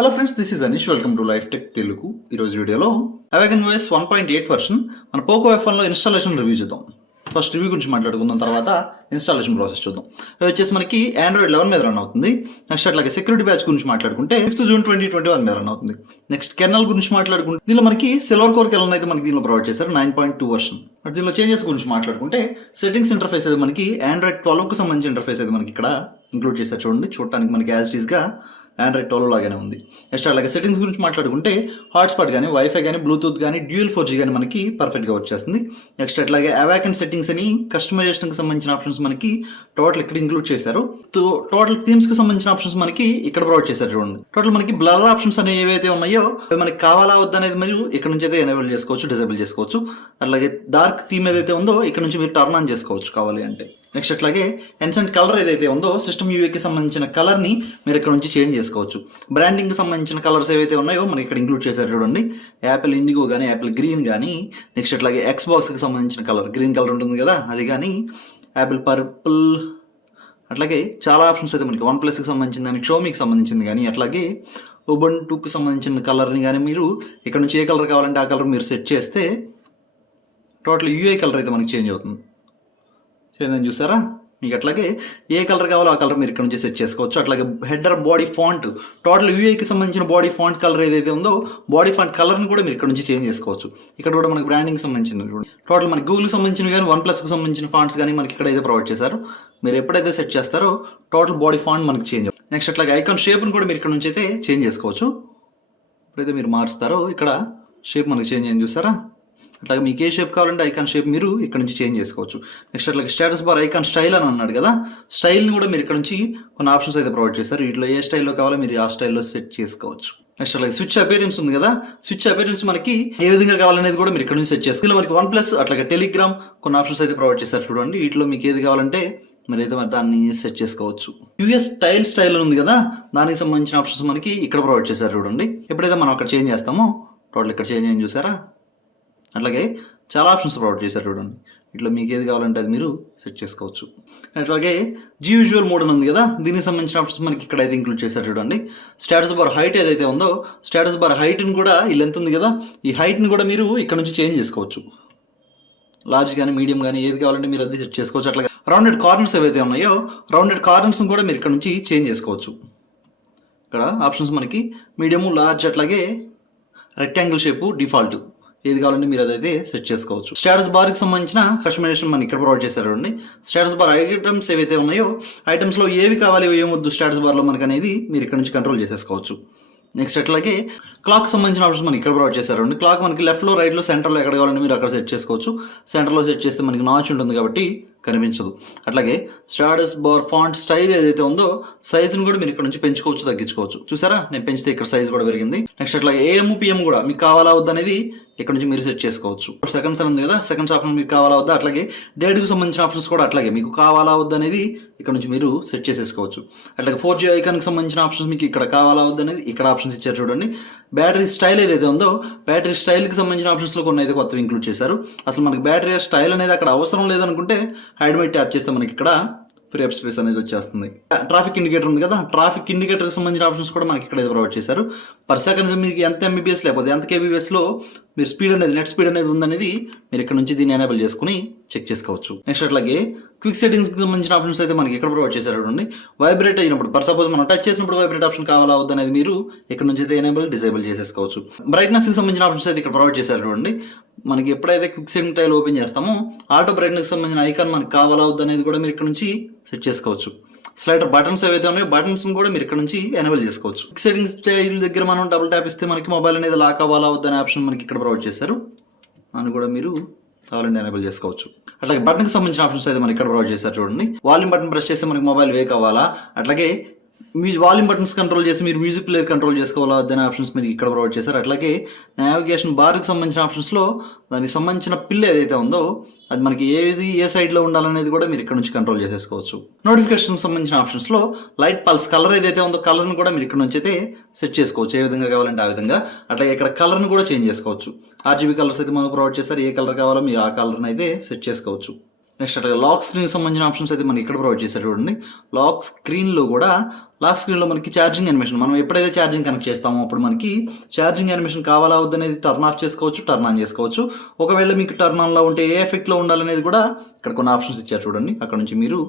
Hello friends, this is Anish. Welcome to life tech Telugu. ఈరోజు వీడియోలో Awaken OS 1.8 version మన POCO F1 లో installation review చూద్దాం. ఫస్ట్ రివ్యూ గురించి మాట్లాడుకుందాం, తర్వాత ఇన్స్టాలేషన్ ప్రాసెస్ చూద్దాం. ఇది వచ్చేసి మనకి Android 11 మీద రన్ అవుతుంది. నెక్స్ట్ అట్లాగే సెక్యూరిటీ బ్యాచ్ గురించి మాట్లాడుకుంటే 5th జూన్ 2021 మీద రన్ అవుతుంది. నెక్స్ట్ కెర్నల్ గురించి మాట్లాడుకుంటే దీనిలో మనకి సిల్వర్ కోర్ కెర్నల్ అయితే మనకి దీనిలో ప్రొవైడ్ చేశారు 9.2 వర్షన్. బట్ దీనిలో చేంజెస్ గురించి మాట్లాడుకుంటే సెట్టింగ్స్ ఇంటర్ఫేస్ అయితే మనకి Android 12 కు సంబంధించిన ఇంటర్ఫేస్ అయితే మనకి ఇక్కడ ఇంక్లూడ్ చేశారు. చూడడానికి మనకి యాజ్ ఇట్ ఈస్ గా Android 12 లాగానే ఉంది. నెక్స్ట్ అలాగే సెట్టింగ్స్ గురించి మాట్లాడుకుంటే హాట్స్పాట్ కానీ వైఫై కానీ బ్లూటూత్ కానీ డ్యూయల్ 4G కానీ మనకి పర్ఫెక్ట్గా వచ్చేస్తుంది. నెక్స్ట్ అట్లాగే అవాకెన్ సెట్టింగ్స్ అని కస్టమైజేషన్కి సంబంధించిన ఆప్షన్స్ మనకి టోటల్ ఇక్కడ ఇంక్లూడ్ చేశారు. టోటల్ థీమ్స్కి సంబంధించిన ఆప్షన్స్ మనకి ఇక్కడ ప్రొవైడ్ చేశారు. చూడండి, టోటల్ మనకి బ్లర్ ఆప్షన్స్ అనేవి ఏవైతే ఉన్నాయో అవి మనకి కావాలా వద్దనేది మీరు ఇక్కడ నుంచి అయితే ఎనేబుల్ చేసుకోవచ్చు, డిజేబుల్ చేసుకోవచ్చు. అట్లాగే డార్క్ థీమ్ ఏదైతే ఉందో ఇక్కడ నుంచి మీరు టర్న్ ఆన్ చేసుకోవచ్చు కావాలి అంటే. నెక్స్ట్ అట్లాగే ఎన్సెంట్ కలర్ ఏదైతే ఉందో సిస్టమ్ యూఐకి సంబంధించిన కలర్ని మీరు ఇక్కడ నుంచి చేంజ్ చేసుకోవచ్చు. బ్రాండింగ్కి సంబంధించిన కలర్స్ ఏవైతే ఉన్నాయో మనకి ఇక్కడ ఇంక్లూడ్ చేశారు. చూడండి, యాపిల్ ఇండిగో కానీ యాపిల్ గ్రీన్ కానీ, నెక్స్ట్ అట్లాగే ఎక్స్బాక్స్కి సంబంధించిన కలర్ గ్రీన్ కలర్ ఉంటుంది కదా అది కానీ, యాపిల్ పర్పుల్, అట్లాగే చాలా ఆప్షన్స్ అయితే మనకి OnePlusకి సంబంధించింది కానీ, షోమీకి సంబంధించింది కానీ, అట్లాగే ఉబుంటుకి సంబంధించిన కలర్ని కానీ మీరు ఇక్కడ నుంచి ఏ కలర్ కావాలంటే ఆ కలర్ మీరు సెట్ చేస్తే టోటల్ యూఐ కలర్ అయితే మనకి చేంజ్ అవుతుంది. చేంజ్ అని చూసారా? మీకు అట్లాగే ఏ కలర్ కావాలో ఆ కలర్ మీరు ఇక్కడ నుంచి సెట్ చేసుకోవచ్చు. అట్లాగే హెడర్ బాడీ ఫాంట్, టోటల్ యూఐకి సంబంధించిన బాడీ ఫాంట్ కలర్ ఏదైతే ఉందో బాడీ ఫాంట్ కలర్ని కూడా మీరు ఇక్కడ నుంచి చేంజ్ చేసుకోవచ్చు. ఇక్కడ కూడా మనకి బ్రాండింగ్ సంబంధించిన టోటల్ మనకి గూగుల్కి సంబంధించిన కానీ OnePlusకి సంబంధించిన ఫాంట్స్ కానీ మనకి ఇక్కడ అయితే ప్రొవైడ్ చేశారు. మీరు ఎప్పుడైతే సెట్ చేస్తారో టోటల్ బాడీ ఫాంట్ మనకి చేంజ్ అవుతుంది. నెక్స్ట్ అట్లాగే ఐకాన్ షేప్ని కూడా మీరు ఇక్కడ నుంచి అయితే చేంజ్ చేసుకోవచ్చు. ఎప్పుడైతే మీరు మారుస్తారో ఇక్కడ షేప్ మనకి చేంజ్ అయింది చూసారా? అట్లాగే మీకు ఏ షేప్ కావాలంటే ఐకాన్ షేప్ మీరు ఇక్కడ నుంచి చేంజ్ చేసుకోవచ్చు. నెక్స్ట్ అట్లాగే స్టేటస్ బార్ ఐకాన్ స్టైల్ అని అన్నాడు కదా, స్టైల్ని కూడా మీరు ఇక్కడ నుంచి కొన్ని ఆప్షన్స్ అయితే ప్రొవైడ్ చేశారు. వీటిలో ఏ స్టైల్లో కావాలో మీరు ఆ స్టైల్లో సెట్ చేసుకోవచ్చు. నెక్స్ట్ అలాగే స్విచ్ అపీరెన్స్ ఉంది కదా, స్విచ్ అపీరెన్స్ మనకి ఏ విధంగా కావాలనేది కూడా మీరు ఇక్కడ నుంచి సెట్ చేసుకోవాలి. మనకి OnePlus అట్లాగే టెలిగ్రామ్ కొన్ని ఆప్షన్స్ అయితే ప్రొవైడ్ చేశారు. చూడండి, వీటిలో మీకు ఏది కావాలంటే మీరు అయితే దాన్ని సెట్ చేసుకోవచ్చు. యూఎస్ స్టైల్ ఉంది కదా, దానికి సంబంధించిన ఆప్షన్స్ మనకి ఇక్కడ ప్రొవైడ్ చేశారు. చూడండి, ఎప్పుడైతే మనం అక్కడ చేంజ్ చేస్తామో టోటల్ ఇక్కడ చేంజ్ అయ్యింది చూసారా? అట్లాగే చాలా ఆప్షన్స్ ప్రొవైడ్ చేశారు. చూడండి, ఇట్లా మీకు ఏది కావాలంటే అది మీరు సెట్ చేసుకోవచ్చు. అట్లాగే జీ విజువల్ మోడ్ ఉంది కదా, దీనికి సంబంధించిన ఆప్షన్స్ మనకి ఇక్కడ అయితే ఇంక్లూడ్ చేశారు. చూడండి, స్టేటస్ బార్ హైట్ ఏదైతే ఉందో స్టేటస్ బార్ హైట్ని కూడా ఈ లెంత్ ఉంది కదా, ఈ హైట్ని కూడా మీరు ఇక్కడ నుంచి చేంజ్ చేసుకోవచ్చు. లార్జ్ కానీ మీడియం కానీ ఏది కావాలంటే మీరు అది సెట్ చేసుకోవచ్చు. అట్లాగే రౌండెడ్ కార్నర్స్ ఏవైతే ఉన్నాయో రౌండెడ్ కార్నర్స్ని కూడా మీరు ఇక్కడ నుంచి చేంజ్ చేసుకోవచ్చు. ఇక్కడ ఆప్షన్స్ మనకి మీడియము, లార్జ్, అట్లాగే రెక్టాంగిల్ షేపు డిఫాల్ట్ ఏది కావాలంటే మీరు అదైతే సెట్ చేసుకోవచ్చు. స్టేటస్ బార్కి సంబంధించిన కస్టమైజేషన్ మనకి ఇక్కడ ప్రొవైడ్ చేశారు. అండి, స్టేటస్ బార్ ఐటమ్స్ ఏవైతే ఉన్నాయో ఐటమ్స్లో ఏవి కావాలి ఏమొద్దు స్టేటస్ బార్లో మనకి అనేది మీరు ఇక్కడ నుంచి కంట్రోల్ చేసేసుకోవచ్చు. నెక్స్ట్ అట్లాగే క్లాక్ సంబంధించిన ఆప్షన్స్ మనకి ఇక్కడ ప్రొవైడ్ చేశారు. అండి, క్లాక్ మనకి లెఫ్ట్లో రైట్లో సెంటర్లో ఎక్కడ కావాలంటే మీరు అక్కడ సెట్ చేసుకోవచ్చు. సెంటర్లో సెట్ చేస్తే మనకి నాచ్ ఉంటుంది కాబట్టి కనిపించదు. అట్లాగే స్టేటస్ బార్ ఫాంట్ స్టైల్ ఏదైతే ఉందో సైజుని కూడా మీరు ఇక్కడ నుంచి పెంచుకోవచ్చు, తగ్గించుకోవచ్చు. చూసారా, నేను పెంచితే ఇక్కడ సైజ్ కూడా పెరిగింది. నెక్స్ట్ అట్లాగే AM PM కూడా మీకు కావాలా వద్ద అనేది ఇక్కడ నుంచి మీరు సెట్ చేసుకోవచ్చు. సెకండ్స్ ఉంది కదా, సెకండ్స్ ఆప్షన్ మీకు కావాలా వద్దా, అట్లాగే డేట్కి సంబంధించిన ఆప్షన్స్ కూడా అట్లాగే మీకు కావాలా వద్ద అనేది ఇక్కడ నుంచి మీరు సెట్ చేసేసుకోవచ్చు. అట్లాగే 4G ఐకాన్కి సంబంధించిన ఆప్షన్స్ మీకు ఇక్కడ కావాలా వద్ద అనేది ఇక్కడ ఆప్షన్స్ ఇచ్చారు. చూడండి, బ్యాటరీ స్టైల్ ఏదైతే ఉందో బ్యాటరీ స్టైల్కి సంబంధించిన ఆప్షన్స్లో కొన్ని అయితే కొత్తవి ఇంక్లూడ్ చేశారు. అసలు మనకి బ్యాటరీ స్టైల్ అనేది అక్కడ అవసరం లేదనుకుంటే హైడ్ మై ట్యాప్ చేస్తే మనకి ఇక్కడ ఫ్రీ అప్ స్పేస్ అనేది వచ్చేస్తుంది. ట్రాఫిక్ ఇండికేటర్ ఉంది కదా, ట్రాఫిక్ ఇండికేటర్కి సంబంధించిన ఆప్షన్స్ కూడా మనకి ఇక్కడ ప్రొవైడ్ చేశారు. పర్ సెకండ్ మీకు ఎంత MBPS లేకపోతే ఎంత KBPSలో మీరు స్పీడ్ అనేది నెట్ స్పీడ్ అనేది ఉందనేది మీరు ఇక్కడ నుంచి దీన్ని ఎనేబుల్ చేసుకుని చెక్ చేసుకోవచ్చు. నెక్స్ట్ అట్లాగే క్విక్ సెట్టింగ్స్కి సంబంధించిన ఆప్షన్స్ అయితే మనకి ఇక్కడ ప్రొవైడ్ చేశారు. చూడండి, వైబ్రేట్ అయినప్పుడు పర్ సపోజ్ మనం టచ్ చేసినప్పుడు వైబ్రేట్ ఆప్షన్ కావాలా వద్దనేది మీరు ఇక్కడ నుంచి అయితే ఎనేబుల్ డిసేబుల్ చేసేసుకోవచ్చు. బ్రైట్నెస్కి సంబంధించిన ఆప్షన్స్ అయితే ఇక్కడ ప్రొవైడ్ చేశారు. చూడండి, మనకి ఎప్పుడైతే క్విక్ సెట్టింగ్ టైల్ ఓపెన్ చేస్తామో ఆటో బ్రైట్నెస్కి సంబంధించిన ఐకాన్ మనకి కావాలా వద్దనేది కూడా మీరు ఇక్కడ నుంచి సెట్ చేసుకోవచ్చు. స్లైడర్ బటన్స్ ఏవైతే ఉన్నాయో బటన్స్ కూడా మీరు ఇక్కడ నుంచి ఎనేబుల్ చేసుకోవచ్చు. క్విక్ సెట్టింగ్స్ స్టైల్ దగ్గర మనం డబుల్ ట్యాప్ ఇస్తే మనకి మొబైల్ అనేది లాక్ అవ్వాలా వద్దనే ఆప్షన్ మనకి ఇక్కడ ప్రొవైడ్ చేశారు. దాన్ని కూడా మీరు కావాలంటే ఎనేబుల్ చేసుకోవచ్చు. అట్లాగే బటన్కి సంబంధించిన ఆప్షన్స్ అయితే మనకి ఇక్కడ ప్రొవైడ్ చేశారు. చూడండి, వాల్యూమ్ బటన్ ప్రెస్ చేస్తే మనకి మొబైల్ వేక్ అవ్వాలా, అట్లాగే మీ వాల్యూమ్ బటన్స్ కంట్రోల్ చేసి మీరు మ్యూజిక్ ప్లేయర్ కంట్రోల్ చేసుకోవాలా అనే ఆప్షన్స్ మీరు ఇక్కడ ప్రొవైడ్ చేశారు. అట్లాగే నావిగేషన్ బార్కి సంబంధించిన ఆప్షన్స్లో దానికి సంబంధించిన పిల్ ఏదైతే ఉందో అది మనకి ఏ సైడ్లో ఉండాలనేది కూడా మీరు ఇక్కడ నుంచి కంట్రోల్ చేసేసుకోవచ్చు. నోటిఫికేషన్కి సంబంధించిన ఆప్షన్స్లో లైట్ పల్స్ కలర్ ఏదైతే ఉందో కలర్ని కూడా మీరు ఇక్కడ నుంచి అయితే సెట్ చేసుకోవచ్చు, ఏ విధంగా కావాలంటే ఆ విధంగా. అట్లాగే ఇక్కడ కలర్ని కూడా చేంజ్ చేసుకోవచ్చు. RGB కలర్స్ అయితే మనకు ప్రొవైడ్ చేస్తారు, ఏ కలర్ కావాలో మీరు ఆ కలర్ని అయితే సెట్ చేసుకోవచ్చు. నెక్స్ట్ అట్లాగే లాక్ స్క్రీన్కి సంబంధించిన ఆప్షన్స్ అయితే మనకి ఇక్కడ ప్రొవైడ్ చేశారు. చూడండి, లాక్ స్క్రీన్లో కూడా లాక్ స్క్రీన్లో మనకి ఛార్జింగ్ యానిమేషన్, మనం ఎప్పుడైతే ఛార్జింగ్ కనెక్ట్ చేస్తామో అప్పుడు మనకి ఛార్జింగ్ యానిమేషన్ కావాలా వద్దనేది టర్న్ ఆఫ్ చేసుకోవచ్చు, టర్న్ ఆన్ చేసుకోవచ్చు. ఒకవేళ మీకు టర్న్ ఆన్లో ఉంటే ఏ ఎఫెక్ట్లో ఉండాలనేది కూడా ఇక్కడ కొన్ని ఆప్షన్స్ ఇచ్చారు చూడండి, అక్కడ నుంచి మీరు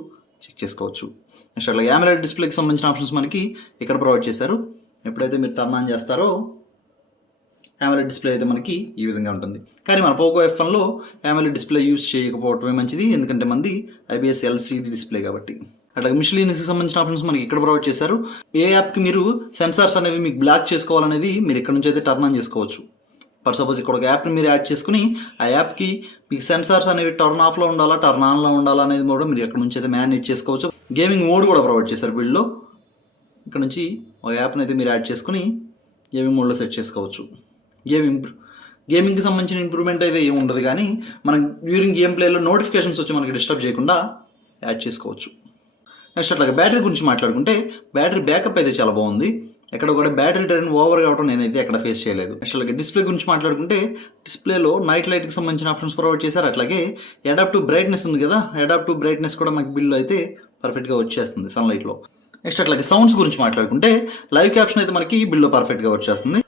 చెక్ చేసుకోవచ్చు. నెక్స్ట్ అట్లా AMOLED డిస్ప్లేకి సంబంధించిన ఆప్షన్స్ మనకి ఇక్కడ ప్రొవైడ్ చేశారు. ఎప్పుడైతే మీరు టర్న్ ఆన్ చేస్తారో AMOLED డిస్ప్లే అయితే మనకి ఈ విధంగా ఉంటుంది. కానీ మన POCO F1లో AMOLED డిస్ప్లే యూస్ చేయకపోవటమే మంచిది, ఎందుకంటే మనది IPS LCD డిస్ప్లే కాబట్టి. అట్లాగే మిస్లీనియస్కి సంబంధించిన ఆప్షన్స్ మనకి ఇక్కడ ప్రొవైడ్ చేశారు. ఏ యాప్కి మీరు సెన్సార్స్ అనేవి మీకు బ్లాక్ చేసుకోవాలనేది మీరు ఇక్కడ నుంచి అయితే టర్న్ ఆన్ చేసుకోవచ్చు. ఫర్ సపోజ్ ఇక్కడ ఒక యాప్ని మీరు యాడ్ చేసుకుని ఆ యాప్కి మీకు సెన్సార్స్ అనేవి టర్న్ ఆఫ్లో ఉండాలా, టర్న్ ఆన్లో ఉండాలా అనేది కూడా మీరు ఇక్కడ నుంచి అయితే మేనేజ్ చేసుకోవచ్చు. గేమింగ్ మోడ్ కూడా ప్రొవైడ్ చేశారు వీళ్ళలో. ఇక్కడ నుంచి ఒక యాప్ని అయితే మీరు యాడ్ చేసుకుని గేమింగ్ మోడ్లో సెట్ చేసుకోవచ్చు. గేమింగ్కి సంబంధించిన ఇంప్రూవ్మెంట్ అయితే ఏమి ఉండదు, కానీ మనం డ్యూరింగ్ గేమ్ ప్లేలో నోటిఫికేషన్స్ వచ్చి మనకి డిస్టర్బ్ చేయకుండా యాడ్ చేసుకోవచ్చు. నెక్స్ట్ అట్లాగే బ్యాటరీ గురించి మాట్లాడుకుంటే బ్యాటరీ బ్యాకప్ అయితే చాలా బాగుంది. ఎక్కడ కూడా బ్యాటరీ డ్రైన్ ఓవర్ కావడం నేనైతే ఎక్కడ ఫేస్ చేయలేదు. నెక్స్ట్ అలాగే డిస్ప్లే గురించి మాట్లాడుకుంటే డిస్ప్లేలో నైట్ లైట్కి సంబంధించిన ఆప్షన్స్ ప్రొవైడ్ చేశారు. అట్లాగే అడాప్టివ్ బ్రైట్నెస్ ఉంది కదా, అడాప్టివ్ బ్రైట్నెస్ కూడా మనకి బిల్లో అయితే పర్ఫెక్ట్గా వచ్చేస్తుంది సన్లైట్లో. నెక్స్ట్ అట్లాగే సౌండ్స్ గురించి మాట్లాడుకుంటే లైవ్ క్యాప్షన్ అయితే మనకి బిల్లో పర్ఫెక్ట్గా వచ్చేస్తుంది.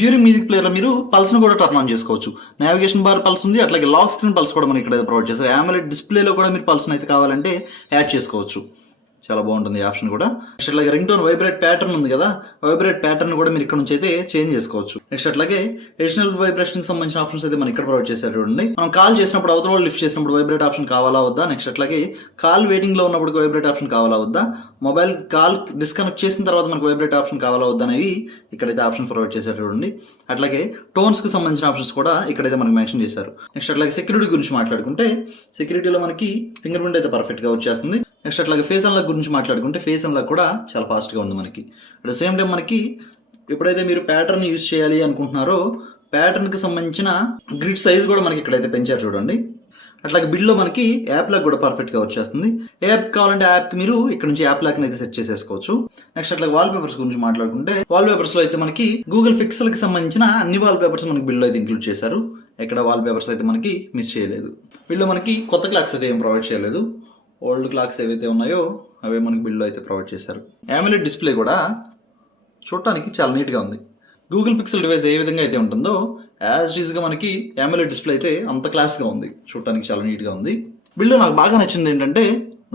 డ్యూరింగ్ మ్యూజిక్ ప్లేయర్లో మీరు పల్స్ను కూడా టర్న్ ఆన్ చేసుకోవచ్చు. నావిగేషన్ బార్ పల్స్ ఉంది, అట్లాగే లాక్ స్క్రీన్ పల్స్ కూడా మనకి ఇక్కడ ప్రొవైడ్ చేశారు. AMOLED డిస్ప్లేలో కూడా మీరు పల్స్ని అయితే కావాలంటే యాడ్ చేసుకోవచ్చు. చాలా బాగుంటుంది ఈ ఆప్షన్ కూడా. నెక్స్ట్ అట్లాగే రింగ్ టోన్ వైబ్రేట్ ప్యాటర్న్ ఉంది కదా, వైబ్రేట్ ప్యాటర్న్ కూడా మీరు ఇక్కడ నుంచి అయితే చేంజ్ చేసుకోవచ్చు. నెక్స్ట్ అట్లాగే అడిషనల్ వైబ్రేషన్కి సంబంధించిన ఆప్షన్స్ అయితే మనకి ఇక్కడ ప్రొవైడ్ చేశారు చూడండి. మనం కాల్ చేసినప్పుడు అవతల వాళ్ళు లిఫ్ట్ చేసినప్పుడు వైబ్రేట్ ఆప్షన్ కావాలా వద్దా, నెక్స్ట్ అట్లాగే కాల్ వెయిటింగ్లో ఉన్నప్పుడు వైబ్రేట్ ఆప్షన్ కావాలా వద్దా, మొబైల్ కాల్ డిస్కనెక్ట్ చేసిన తర్వాత మనకు వైబ్రేట్ ఆప్షన్ కావాలా వద్దా అనేవి ఇక్కడైతే ఆప్షన్ ప్రొవైడ్ చేశారు చూడండి. అట్లాగే టోన్స్కి సంబంధించిన ఆప్షన్స్ కూడా ఇక్కడైతే మనకి మెన్షన్ చేశారు. నెక్స్ట్ అట్లాగే సెక్యూరిటీ గురించి మాట్లాడుకుంటే సెక్యూరిటీలో మనకి ఫింగర్ ప్రింట్ అయితే పర్ఫెక్ట్గా వచ్చేస్తుంది. నెక్స్ట్ అట్లాగే ఫేస్ అన్లాక్ గురించి మాట్లాడుకుంటే ఫేస్ అన్లాక్ కూడా చాలా ఫాస్ట్గా ఉంది మనకి. అట్ ద సేమ్ టైం మనకి ఎప్పుడైతే మీరు ప్యాటర్న్ యూజ్ చేయాలి అనుకుంటున్నారో ప్యాటర్న్కి సంబంధించిన గ్రిడ్ సైజ్ కూడా మనకి ఇక్కడైతే పెంచారు చూడండి. అట్లాగే బిల్లో మనకి యాప్ లాక్ కూడా పర్ఫెక్ట్గా వచ్చేస్తుంది. ఏ యాప్ కావాలంటే ఆ యాప్కి మీరు ఇక్కడ నుంచి యాప్ లాక్ని అయితే సెట్ చేసేసుకోవచ్చు. నెక్స్ట్ అట్లాగే వాల్ పేపర్స్ గురించి మాట్లాడుకుంటే వాల్ పేపర్స్లో అయితే మనకి గూగుల్ పిక్సెల్కి సంబంధించిన అన్ని వాల్ పేపర్స్ మనకి బిల్లో అయితే ఇంక్లూడ్ చేశారు. ఎక్కడ వాల్ పేపర్స్ అయితే మనకి మిస్ చేయలేదు. బిల్లో మనకి కొత్త క్లాక్స్ అయితే ఏం ప్రొవైడ్ చేయలేదు. ఓల్డ్ క్లాక్స్ ఏవైతే ఉన్నాయో అవే మనకి బిల్లో అయితే ప్రొవైడ్ చేశారు. AMOLED డిస్ప్లే కూడా చూడటానికి చాలా నీట్గా ఉంది. గూగుల్ పిక్సెల్ డివైస్ ఏ విధంగా అయితే ఉంటుందో యాజ్ ఈజ్గా మనకి AMOLED డిస్ప్లే అయితే అంత క్లాస్గా ఉంది, చూడటానికి చాలా నీట్గా ఉంది. బిల్లో నాకు బాగా నచ్చింది ఏంటంటే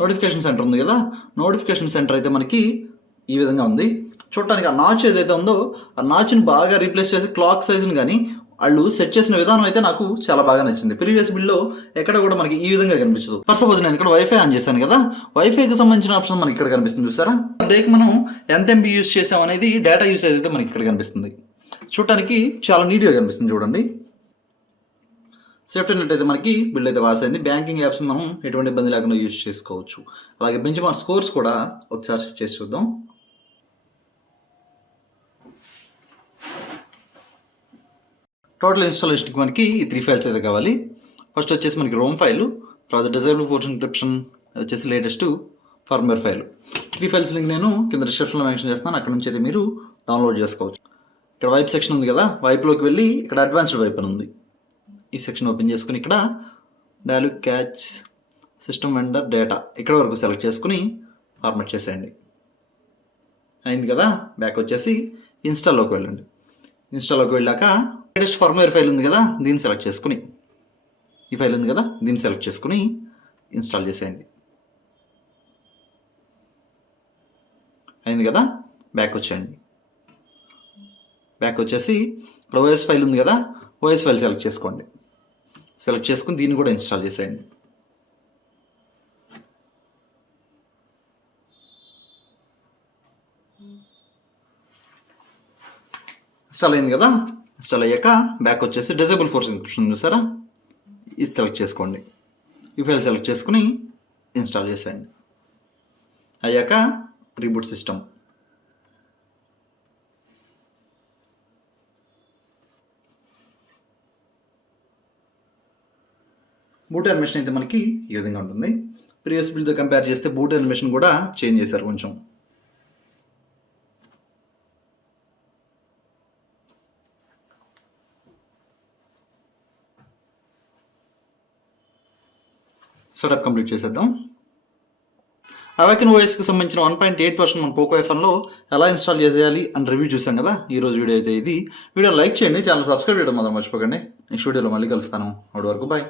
నోటిఫికేషన్ సెంటర్ ఉంది కదా, నోటిఫికేషన్ సెంటర్ అయితే మనకి ఈ విధంగా ఉంది. చూడటానికి ఆ నాచ్ ఏదైతే ఉందో ఆ నాచ్ని బాగా రీప్లేస్ చేసి క్లాక్ సైజ్ని కానీ వాళ్ళు సెట్ చేసిన విధానం అయితే నాకు చాలా బాగా నచ్చింది. ప్రీవియస్ బిల్లో ఎక్కడ కూడా మనకి ఈ విధంగా కనిపించదు. ఫర్ సపోజ్ నేను ఇక్కడ వైఫై ఆన్ చేశాను కదా, వైఫైకి సంబంధించిన ఆప్షన్ మనకి ఇక్కడ కనిపిస్తుంది చూసారా. డేకి మనం ఎంత MB యూస్ చేసాం అనేది డేటా యూసేజ్ అయితే మనకి ఇక్కడ కనిపిస్తుంది. చూడటానికి చాలా నీట్గా కనిపిస్తుంది చూడండి. సేఫ్టీ నెట్ అయితే మనకి బిల్ అయితే పాస్ అయింది. బ్యాంకింగ్ యాప్స్ మనం ఎటువంటి ఇబ్బంది లేకుండా యూజ్ చేసుకోవచ్చు. అలాగే బెంచ్ మార్క్ స్కోర్స్ కూడా ఒకసారి చెక్ చేసి చూద్దాం. టోటల్ ఇన్స్టాలేషన్కి మనకి ఈ 3 ఫైల్స్ అయితే కావాలి. ఫస్ట్ వచ్చేసి మనకి రోమ్ ఫైలు, తర్వాత డిజేబుల్ ఫోర్స్ ఎన్క్రిప్షన్ వచ్చేసి latest firmware file. 3 files link నేను కింద డిస్క్రిప్షన్లో మెన్షన్ చేస్తాను, అక్కడ నుంచి అయితే మీరు డౌన్లోడ్ చేసుకోవచ్చు. ఇక్కడ వైప్ సెక్షన్ ఉంది కదా, వైప్లోకి వెళ్ళి ఇక్కడ అడ్వాన్స్డ్ వైప్ అని ఉంది. ఈ సెక్షన్ ఓపెన్ చేసుకుని ఇక్కడ dialogue catch system vendor data ఇక్కడ వరకు సెలెక్ట్ చేసుకుని ఫార్మాట్ చేసేయండి. అయింది కదా, బ్యాక్ వచ్చేసి ఇన్స్టాల్లోకి వెళ్ళండి. ఇన్స్టాల్లోకి వెళ్ళాక లేటెస్ట్ ఫర్మ్వేర్ ఫైల్ ఉంది కదా, దీన్ని సెలెక్ట్ చేసుకుని ఈ ఫైల్ ఉంది కదా దీన్ని సెలెక్ట్ చేసుకుని ఇన్స్టాల్ చేసేయండి. అయింది కదా, బ్యాక్ వచ్చేయండి. బ్యాక్ వచ్చేసి ఇక్కడ OS ఫైల్ ఉంది కదా, OS ఫైల్ సెలెక్ట్ చేసుకోండి. సెలెక్ట్ చేసుకుని దీన్ని కూడా ఇన్స్టాల్ చేసేయండి. ఇన్స్టాల్ అయింది కదా, ఇన్స్టాల్ అయ్యాక బ్యాక్ వచ్చేసి డిజేబుల్ ఫోర్స్ ఎన్క్రిప్షన్ చూసారా, ఇది సెలెక్ట్ చేసుకోండి. ఈ ఫైల్ సెలెక్ట్ చేసుకుని ఇన్స్టాల్ చేసేయండి. అయ్యాక రీబూట్ సిస్టమ్. బూట్ యానిమేషన్ అయితే మనకి ఈ విధంగా ఉంటుంది. ప్రీవియస్ బిల్డ్తో కంపేర్ చేస్తే బూట్ యానిమేషన్ కూడా చేంజ్ చేశారు కొంచెం. సెటప్ కంప్లీట్ చేసేద్దాం. అవాకెన్ ఓఎస్కి సంబంధించిన 1.8 వర్షన్ మన పోకో F1లో ఎలా ఇన్స్టాల్ చేయాలి అని రివ్యూ చూసాం కదా. ఈ రోజు వీడియో అయితే ఇది. వీడియో లైక్ చేయండి, ఛానల్ సబ్స్క్రైబ్ చేయడం మాత్రం మర్చిపోకండి. నెక్స్ట్ వీడియోలో మళ్ళీ కలుస్తాను. అప్పటి వరకు బాయ్.